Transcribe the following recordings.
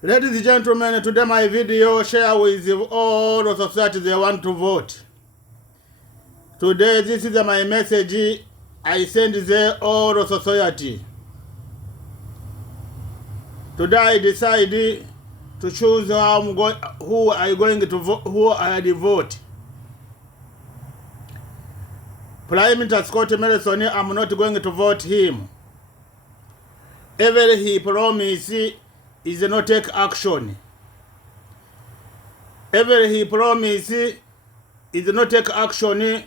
Ladies and gentlemen, today my video share with all the society they want to vote. Today this is my message I send the all the society. Today I decide to choose who I going to vote, who I vote. Prime Minister Scott Morrison, I'm not going to vote him. Ever he promise is not take action. Ever he promise is not take action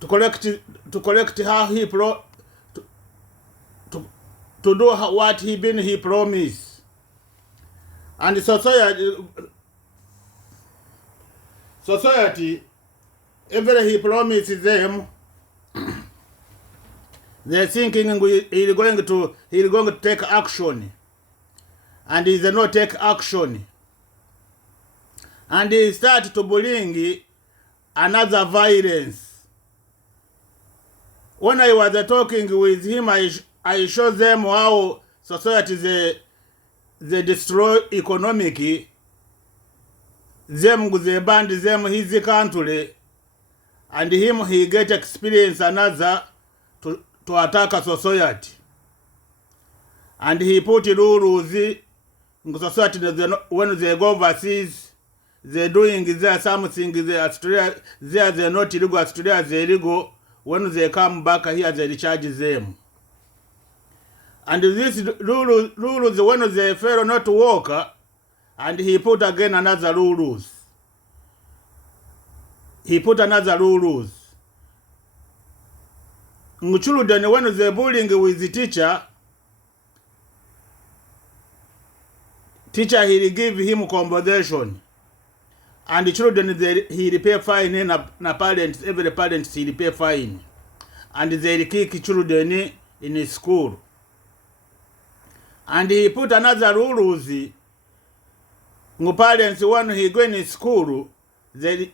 to collect how he to do what he promised. And society ever he promises them, they're thinking he's going to take action, and he does not take action, and he start to bring another violence. When I was talking with him, I showed them how society they destroy economic, them they band them his country, and him he get experience another to attack a society, and he put rules in society that when they go overseas, they're doing there something they're not illegal, Australia they're illegal. When they come back here, they charge them. And this rules when they fail not to work, and he put again another rules. He put another rules. Children, when they bullying with the teacher he'll give him compensation. And the children, he pay fine, na parents, every parents he pay fine. And they kick children in his school. And he put another rules. Parents, when he go in school, the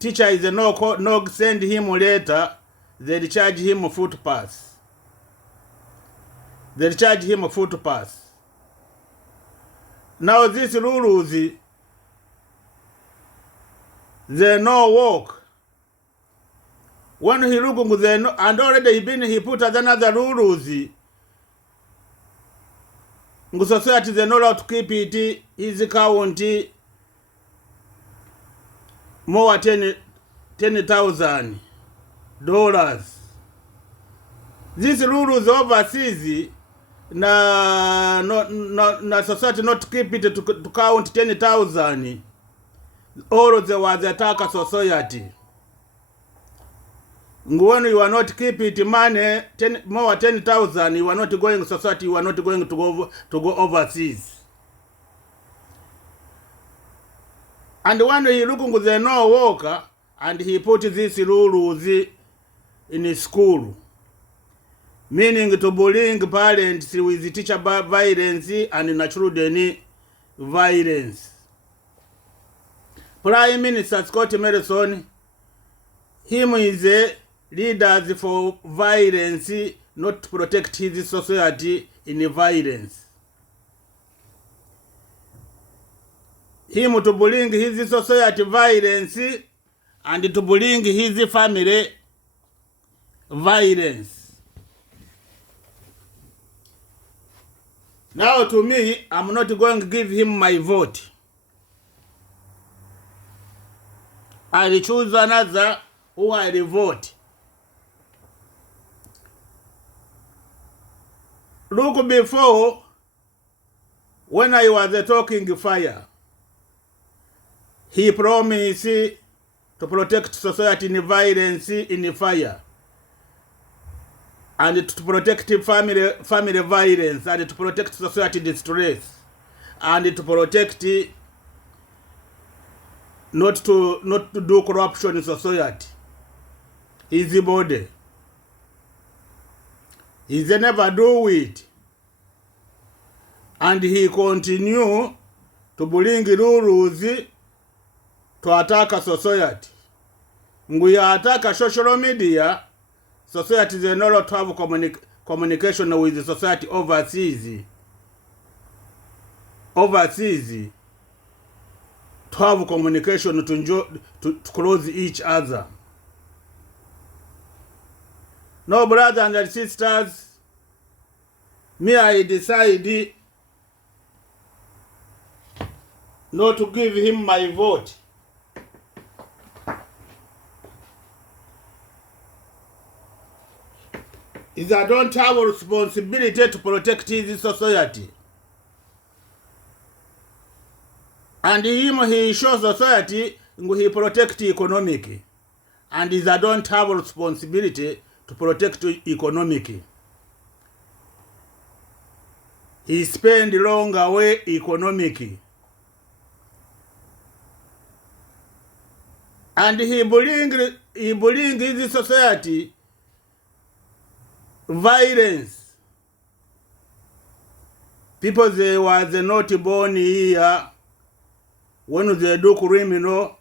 teacher is no send him later, they charge him foot pass. They charge him a foot pass. Now these rules, they no work. When he look and already he put another rules. Society they know how to keep it his account more $10,000. These rules overseas na society not keep it to count 10,000. All they was attack society. When you are not keep it money more 10,000, you are not going society. You are not going to go overseas. And when he looking with the no worker, and he put this rules in his school, meaning to bullying parents with teacher violence and in children violence. Prime Minister Scott Morrison, him is a leader for violence, not to protect his society in violence. Him to bring his society violence and to bring his family violence. Now to me, I'm not going to give him my vote. I'll choose another who I'll vote. Look before, when I was talking fire, he promised to protect society in violence in fire, and to protect family violence, and to protect society distress, and to protect not to do corruption in society. His body. He never do it. And he continue to bring rules to attack a society. We attack a social media, society they not have communication with the society overseas. overseas to have communication, to close each other. No, brothers and sisters, me, I decide not to give him my vote. Is I don't have a responsibility to protect his society. And him, he shows society, he protect economic. And is I don't have a responsibility to protect economic. He spend long away economic. And he bring his society violence. People, they was not born here when they do criminal,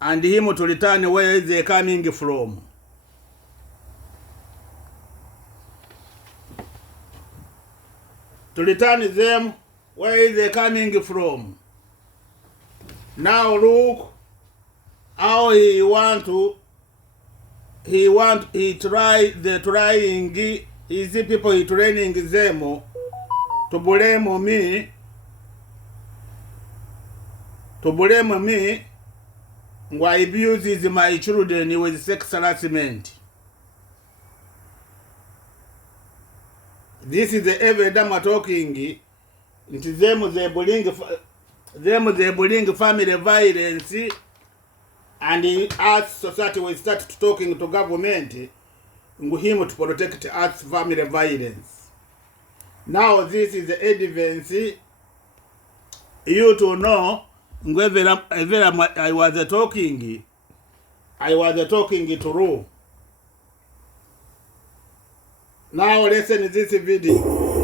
and him to return where they coming from. To return them where they coming from. Now look how he trying his people, he training them to blame me, who abuses my children with sex harassment. This is the evidence talking. Into them they bring family violence, and us society will start talking to government him to protect us family violence. Now this is the evidence you to know. I was talking true. Now listen to this video.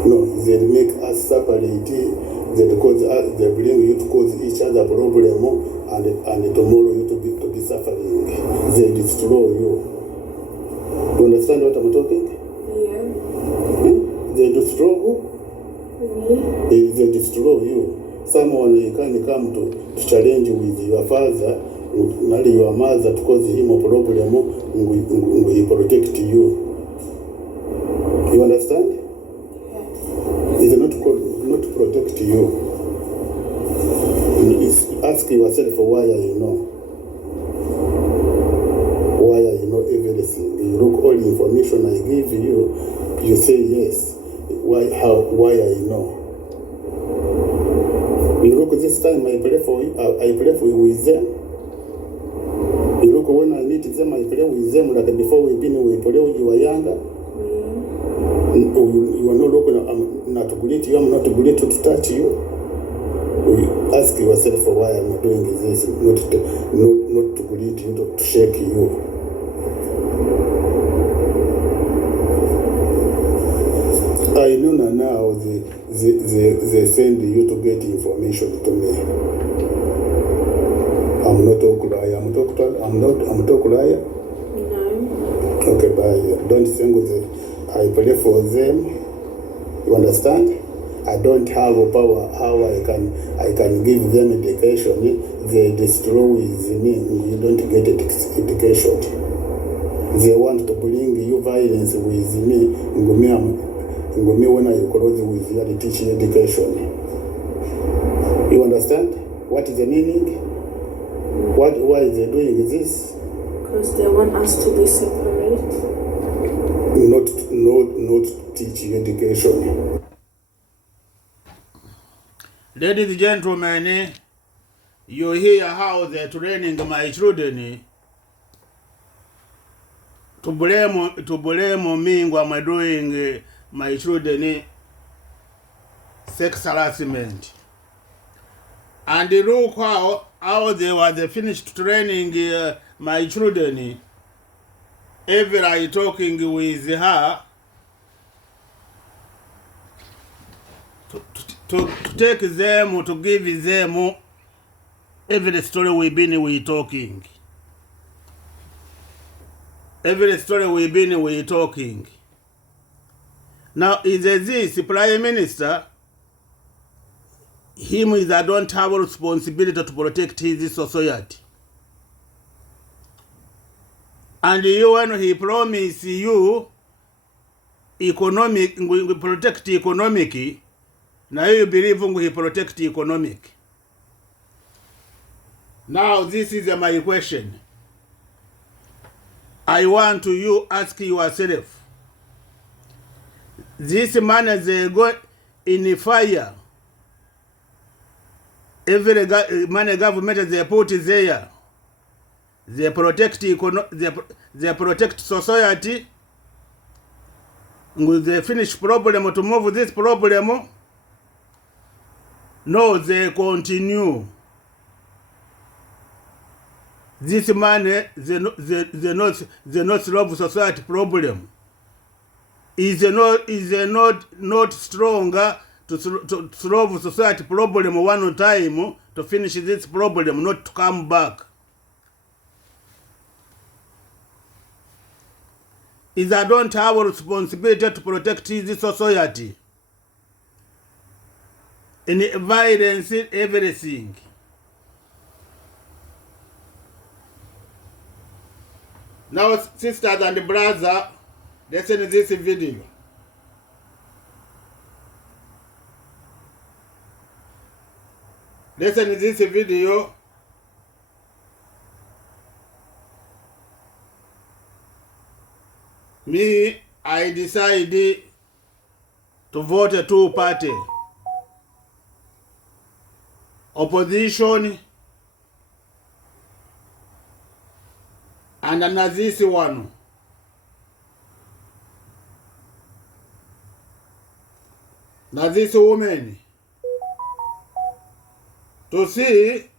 No, they make us separate. They bring you to cause each other problem, and tomorrow you to be suffering. They destroy you. You understand what I'm talking? Yeah. They destroy who? They destroy you. Someone can come to challenge with your father, not your mother, to cause him a problem, and he protect you. You understand? It's not to protect you. It's ask yourself why you know. Why you know everything. You look all the information I give you, you say yes. Why I know. You look this time I pray for you, I pray for you with them. You look when I meet them, I pray with them like before we pray when you were younger. You are not looking, I'm not good you, I'm not good to touch you. You ask yourself for why I'm doing this, not to greet you, to shake you. I know now they send you to get information to me. I'm not a liar. I'm not a liar. No. Okay, bye. Don't think I pray for them. You understand? I don't have a power how I can give them education. They destroy me. You don't get education. They want to bring you violence with me. When I close with you, I teach you education. You understand? What is the meaning? Why is they doing this? Because they want us to be separate. Not teach you education. Ladies and gentlemen, you hear how they're training my children to blame me when I'm doing my children sex harassment. And look how they finished training my children. Ever I talking with her to take them, to give them every story we talking. Every story we talking. Now is this Prime Minister him is I don't have a responsibility to protect his society. And you, when he promise you economic, we protect economic, now you believe he protect economic. Now this is my question. I want to you ask yourself. This man they go in fire. Every money government they put there. They protect they protect society. Will they finish problem to move this problem? No, they continue. This money they not solve society problem. Is not stronger to solve society problem one time to finish this problem, not to come back. Is I don't have a responsibility to protect this society. In violence, everything. Now, sisters and brothers, listen to this video. Listen to this video. Me, I decided to vote a two-party. Opposition and another this one. Now this woman to see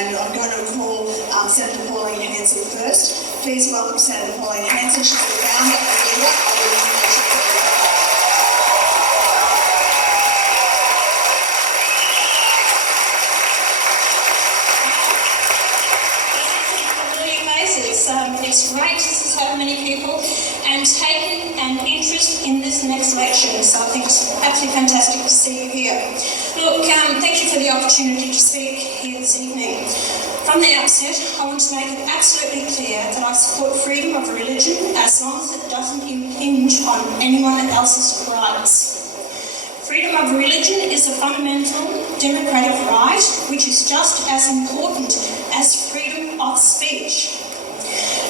And I'm going to call Senator Pauline Hanson first. Please welcome Senator Pauline Hanson. She's the founder and leader of the Information Freedom. It's great to see so many people and taking an interest in this next election. So I think it's absolutely fantastic to see you here. Look, thank you for the opportunity to speak here this evening. From the outset, I want to make it absolutely clear that I support freedom of religion as long as it doesn't impinge on anyone else's rights. Freedom of religion is a fundamental democratic right which is just as important as freedom of speech.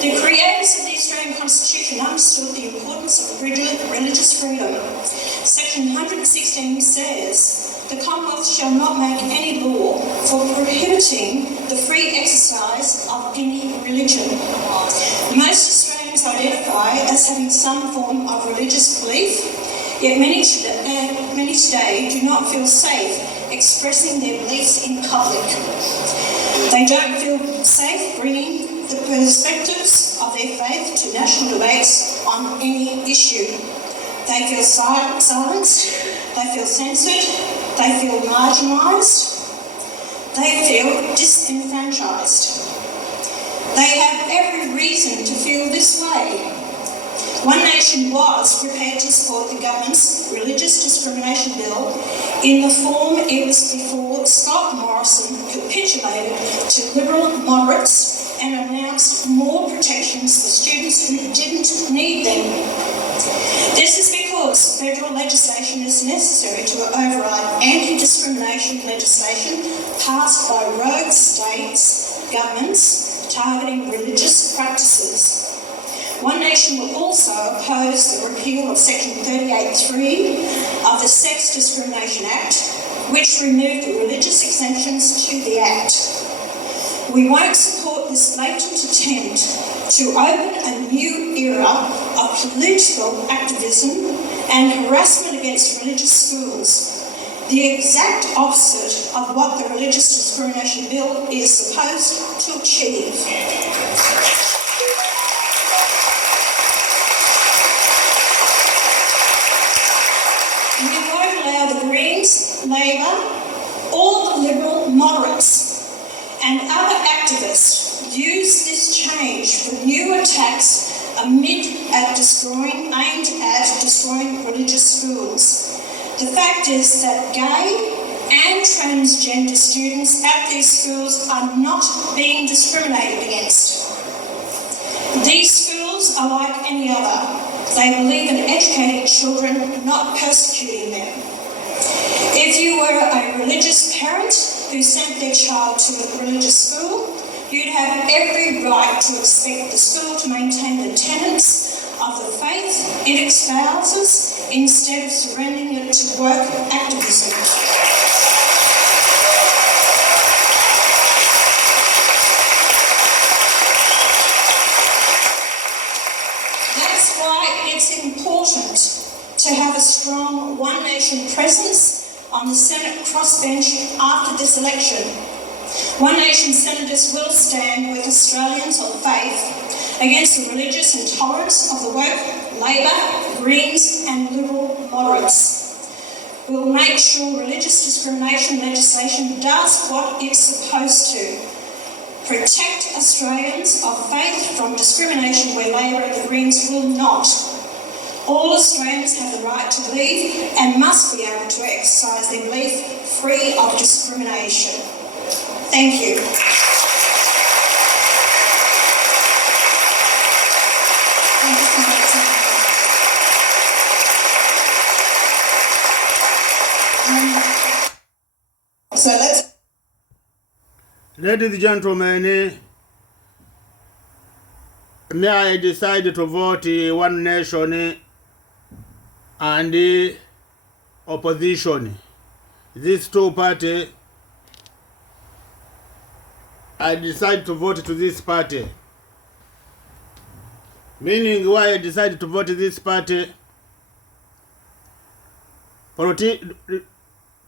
The creators of the Australian Constitution understood the importance of religious freedom. Section 116 says, "The Commonwealth shall not make any law for prohibiting the free exercise of any religion." Most Australians identify as having some form of religious belief, yet many today do not feel safe expressing their beliefs in public. They don't feel safe bringing the perspectives of their faith to national debates on any issue. They feel silenced, they feel censored, they feel marginalised, they feel disenfranchised. They have every reason to feel this way. One Nation was prepared to support the government's religious discrimination bill in the form it was before Scott Morrison capitulated to Liberal moderates and announced more protections for students who didn't need them. This is because federal legislation is necessary to override anti-discrimination legislation passed by rogue states, governments targeting religious practices. One Nation will also oppose the repeal of Section 38(3) of the Sex Discrimination Act, which removed the religious exemptions to the Act. We won't support this blatant attempt to open a new era of political activism and harassment against religious schools, the exact opposite of what the Religious Discrimination Bill is supposed to achieve. We won't allow the Greens, Labor, or the Liberal moderates and other activists use this change for new attacks aimed at destroying religious schools. The fact is that gay and transgender students at these schools are not being discriminated against. These schools are like any other. They believe in educating children, not persecuting them. If you were a religious parent who sent their child to a religious school, you'd have every right to expect the school to maintain the tenets of the faith it espouses instead of surrendering it to woke activism. That's why it's important to have a strong One Nation presence on the Senate crossbench after this election. One Nation senators will stand with Australians of faith against the religious intolerance of the woke Labor, Greens and Liberal moderates. We'll make sure religious discrimination legislation does what it's supposed to. Protect Australians of faith from discrimination where Labor and the Greens will not. All Australians have the right to believe and must be able to exercise their belief free of discrimination. Thank you. So let's... Ladies and gentlemen, may I decide to vote One Nation and the opposition. These two parties, I decide to vote to this party. Meaning why I decided to vote this party,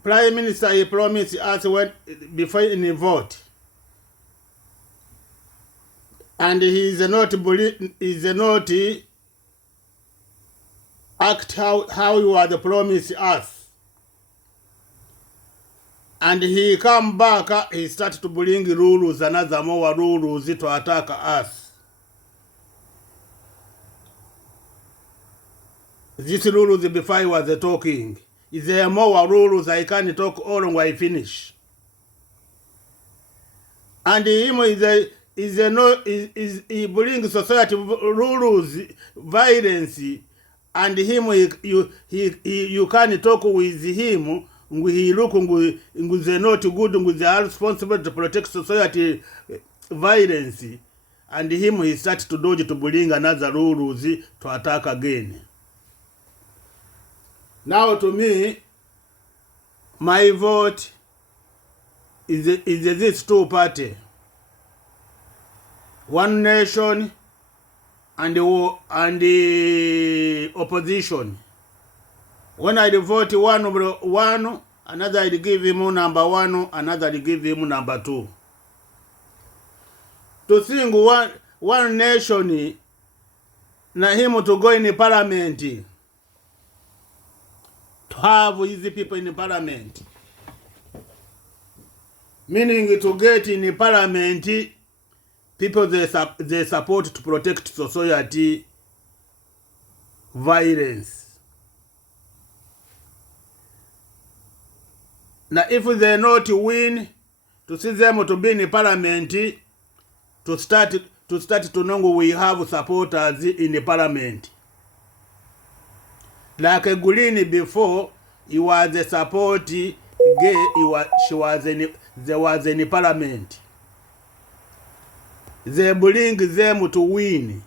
Prime Minister he promised us when before in vote. And he is not act how you are the promise us. And he come back, he started to bring rules, another more rules to attack us. This rules before I was talking. Is there more rules I can't talk all when I finish? And him he brings society rules, violence, and him you can't talk with him. He look they not good, they are responsible to protect society violence, and him he start to dodge to bring another rules to attack again. Now to me, my vote is this two party, One Nation and the opposition. When I vote one, another I give him number 1, another I give him number 2. To think one nation na him to go in the parliament, to have easy people in the parliament, meaning to get in the parliament people they support to protect society violence. Now if they not win, to see them to be in the parliament, to start to know we have supporters in the parliament. Like Gulini before, he was a support gay, they was in the parliament. They bring them to win.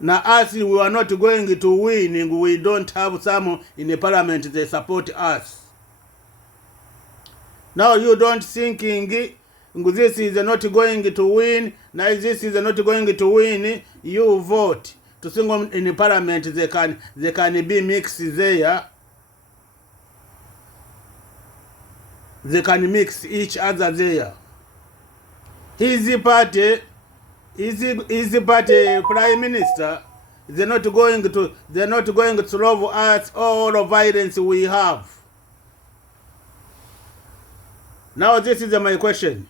Now us, we are not going to win, we don't have some in the parliament, they support us. Now you don't thinking this is not going to win, now this is not going to win, you vote. to sing in parliament, they can be mixed there. They can mix each other there. His party prime minister, they're not going to solve us all the violence we have. Now this is my question.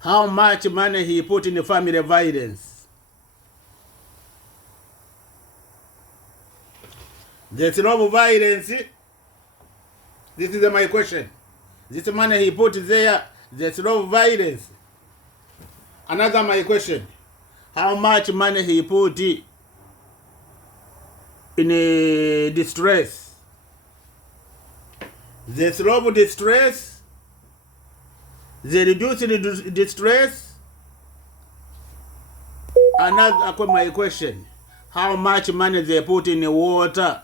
How much money he put in the family violence? There's no violence. This is my question. This money he put there, there's no violence. Another my question. How much money he put in a distress? There's no distress. They reduce the distress. Another my question. How much money they put in the water?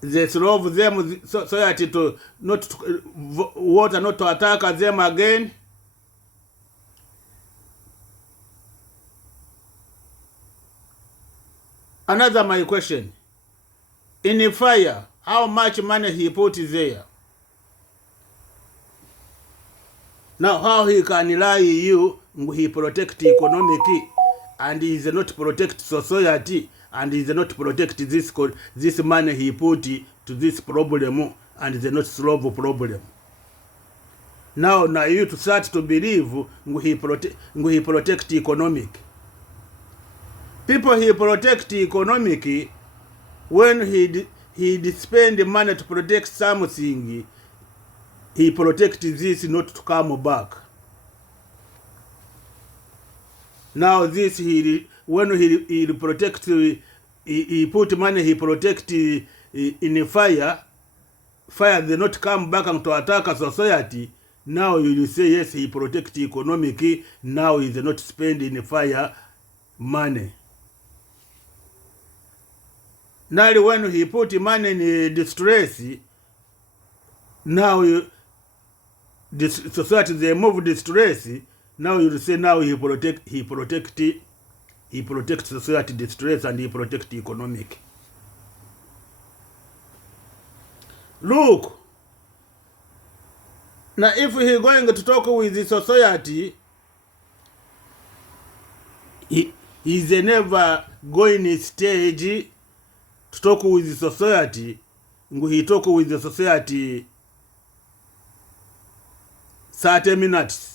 They solve them so that water not to attack them again. Another my question. In the fire, how much money he put there? Now how he can lie you, he protect economic, and he is not protect society, and he is not protect this money he put to this problem, and he is not solve problem. Now you to start to believe he protect economic. People he protect economic when he spend the money to protect something. He protect this not to come back. Now this when he protect, he put money, he protect in a fire they not come back and to attack a society. Now you will say yes, he protect economic. Now he is not spending fire money. Now when he put money in distress, now this society they move distress. Now you say now he protect society distress, and he protect economic. Look, now if he going to talk with the society, he is never going stage to talk with the society. He talk with the society 30 minutes.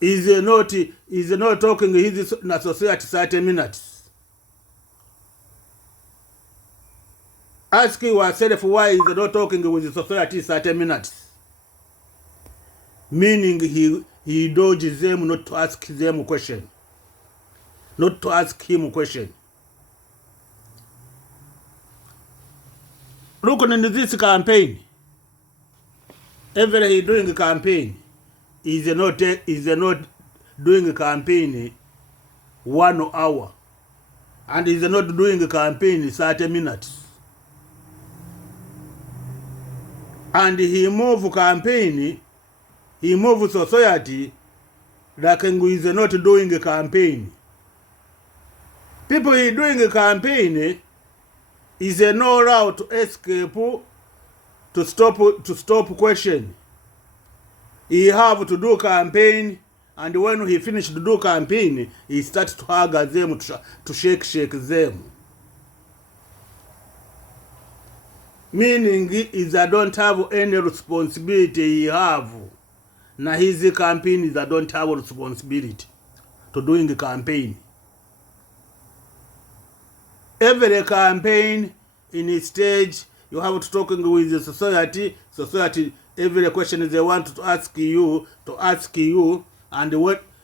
Is not talking his society 30 minutes. Ask yourself why is not talking with the society 30 minutes. Meaning he dodges them not to ask them question. Not to ask him a question. Look at this campaign. Every he doing a campaign is not doing a campaign 1 hour, and is not doing a campaign 30 minutes. And he move campaign, he move society like he is not doing a campaign. People he doing a campaign is no route to escape, to stop question. He have to do campaign, and when he finished to do campaign, he starts to hug them, to shake them. Meaning is I don't have any responsibility he have. Now his campaign is I don't have responsibility to doing the campaign. Every campaign in its stage, you have to talking with the society. Society, every question they want to ask you, and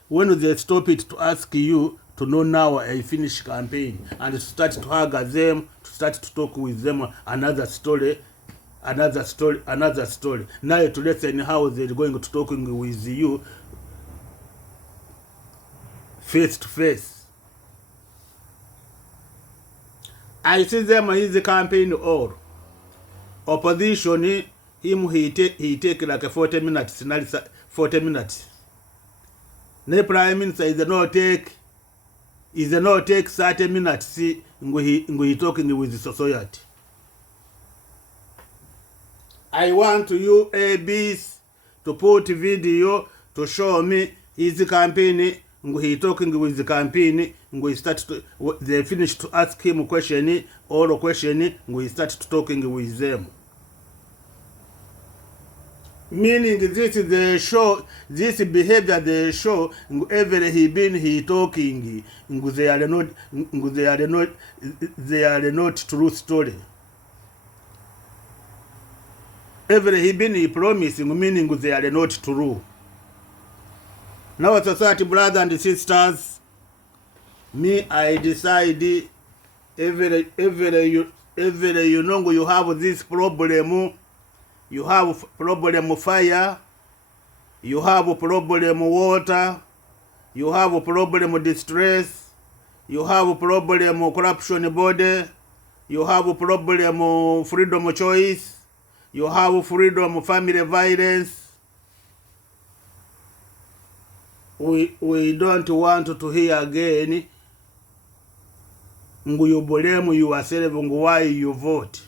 when they stop it to ask you, to know now I finish campaign, and to start to hug them, to start to talk with them, another story. Now to listen how they're going to talking with you face to face. I see them his campaign or opposition, him he take like 40 minutes, 40 minutes. The Prime Minister is not take 30 minutes he talking with the society. I want you ABs to put video to show me his campaign. He talking with the campaign. They finish to ask him a question, or question. We start to talking with them. Meaning this is the show, this behavior they show. Every he talking. They are not true story. Every he promising, meaning they are not true. Now, society, brothers and sisters, me, I decide every you know you have this problem. You have problem fire. You have problem water. You have problem distress. You have problem corruption body. You have problem freedom of choice. You have freedom of family violence. We don't want to hear again. You blame yourself why you vote.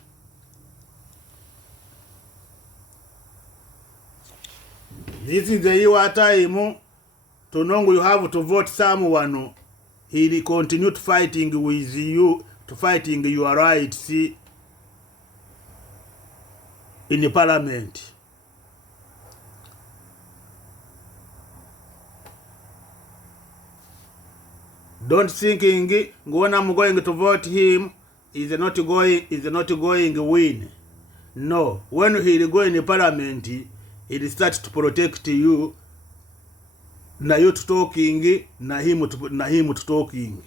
This is your time to know you have to vote someone. He will continue to fighting with you, to fighting your rights in the parliament. Don't thinking when I'm going to vote him is not going to win. No, when he go in the parliament, he start to protect you. Na you to talking, na him to talking.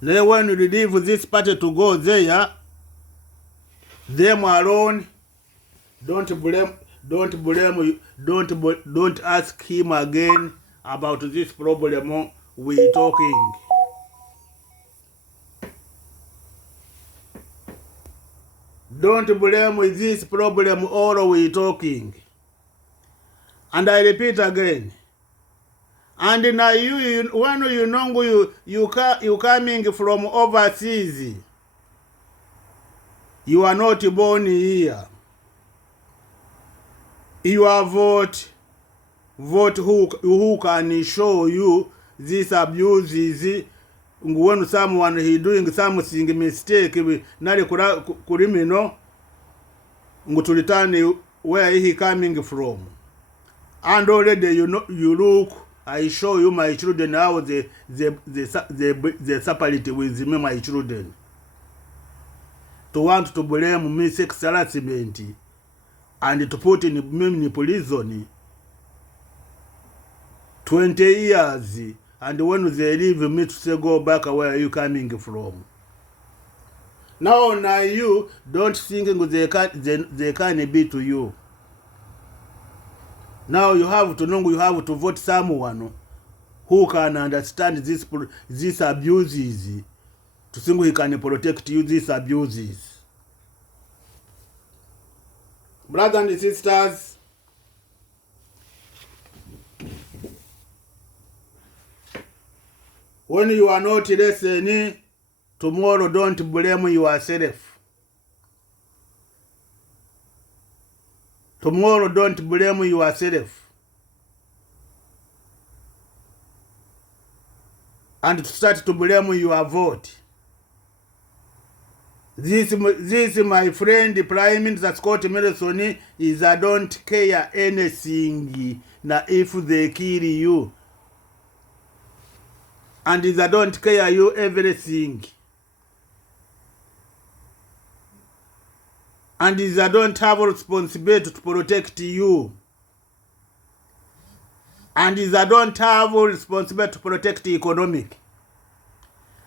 Then when you leave this party to go there, them alone, don't ask him again about this problem we talking. Don't blame with this problem all we talking. And I repeat again. And now you when you know you coming from overseas, you are not born here. Your vote who can show you these abuses. When someone he doing something mistake, not criminal, to return where he coming from. And already you look, I show you my children how they separate with me, my children. To want to blame me sex harassment and to put me in prison 20 years, and when they leave me to say go back, where are you coming from? Now you don't think they can be to you. Now you have to know you have to vote someone who can understand these abuses, to think he can protect you these abuses. Brothers and sisters, when you are not listening, tomorrow don't blame yourself. Tomorrow don't blame yourself. And start to blame your vote. This my friend Prime Minister Scott Morrison is I don't care anything na if they kill you. And is I don't care you everything. And is I don't have a responsibility to protect you. And is I don't have a responsibility to protect the economic.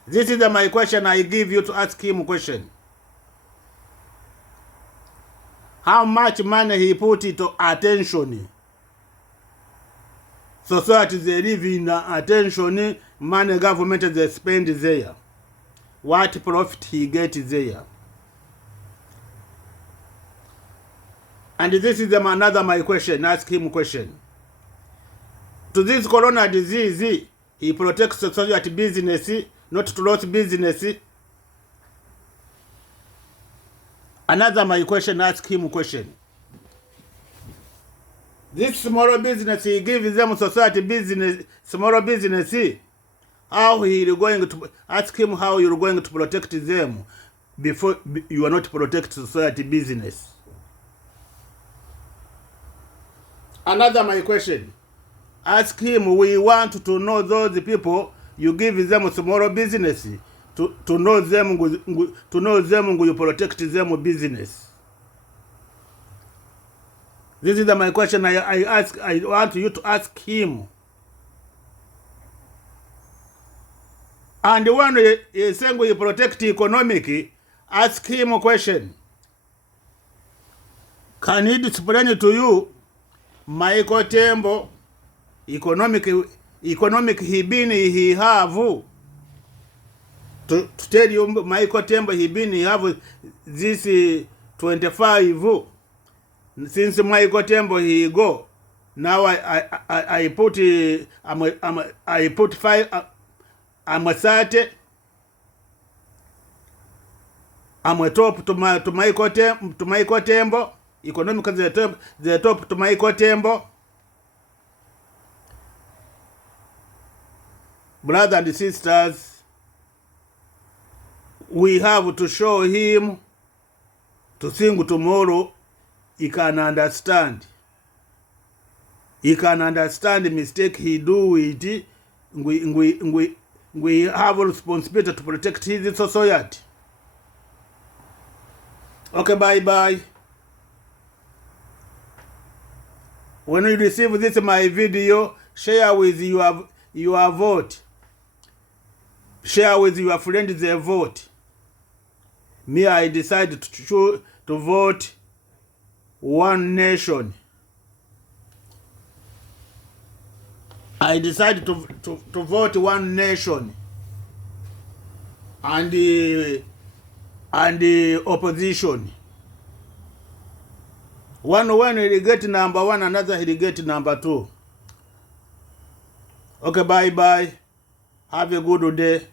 This is my question I give you to ask him a question. How much money he put into attention? Society they live in attention, money government they spend there. What profit he get there? And this is another my question, ask him a question. to this corona disease, he protects society business, not to lose business. Another my question, ask him question. This small business, he gives them society business, small business, how he going to ask him how you're going to protect them before you are not protect society business. Another my question, ask him, we want to know those people you give them small business, to know them, you protect them business. This is my question I want you to ask him. And when he is saying you protect economic, ask him a question. Can he explain to you Michael Tembo economic he have to tell you Michael Tembo he have this 25 since Michael Tembo he go now I put I put 5 I'm a 30 I'm a top to Michael Tembo economic the top to Michael Tembo. Brothers and sisters, we have to show him to think tomorrow he can understand. He can understand the mistake he do it. We have a responsibility to protect his society. Okay, bye-bye. When you receive this my video, share with your vote. Share with your friends their vote. Me, I decided to vote One Nation. I decided to vote One Nation. And the opposition. One will get number 1, another will get number 2. Okay, bye-bye. Have a good day.